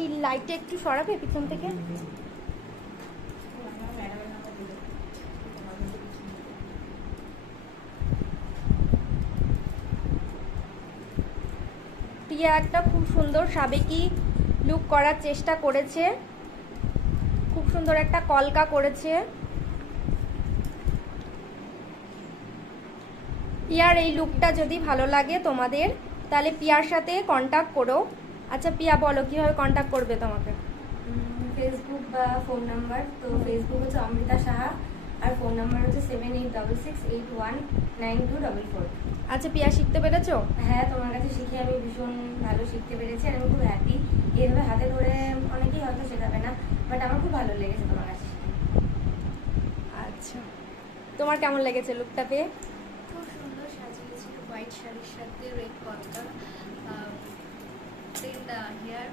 এই লাইটটা একটু সরাবে পিছন থেকে। প্রিয়া একটা খুব সুন্দর সাবেকি লুক করার চেষ্টা করেছে, খুব সুন্দর একটা কলকা করেছে। পিয়ার এই লুকটা যদি ভালো লাগে তোমাদের তাহলে পিয়ার সাথে কন্ট্যাক্ট করো। আচ্ছা পিয়া বলো কীভাবে কন্ট্যাক্ট করবে তোমাকে? ফেসবুক বা ফোন নাম্বার। তো ফেসবুক হচ্ছে অমৃতা সাহা, আর ফোন নাম্বার হচ্ছে 7866819244। আচ্ছা পিয়া শিখতে পেরেছো? হ্যাঁ, তোমার কাছে শিখে আমি ভীষণ ভালো শিখতে পেরেছি, আর আমি খুব হ্যাপি। এইভাবে হাতে ধরে অনেকেই হয়তো শেখাবে না, বাট আমার খুব ভালো লেগেছে তোমার কাছে শিখে। আচ্ছা, তোমার কেমন লেগেছে লুকটা পেয়ে? খুব সুন্দর সাজিয়েছিল হোয়াইট শাড়ির সাথে রেড কলকা, হেয়ার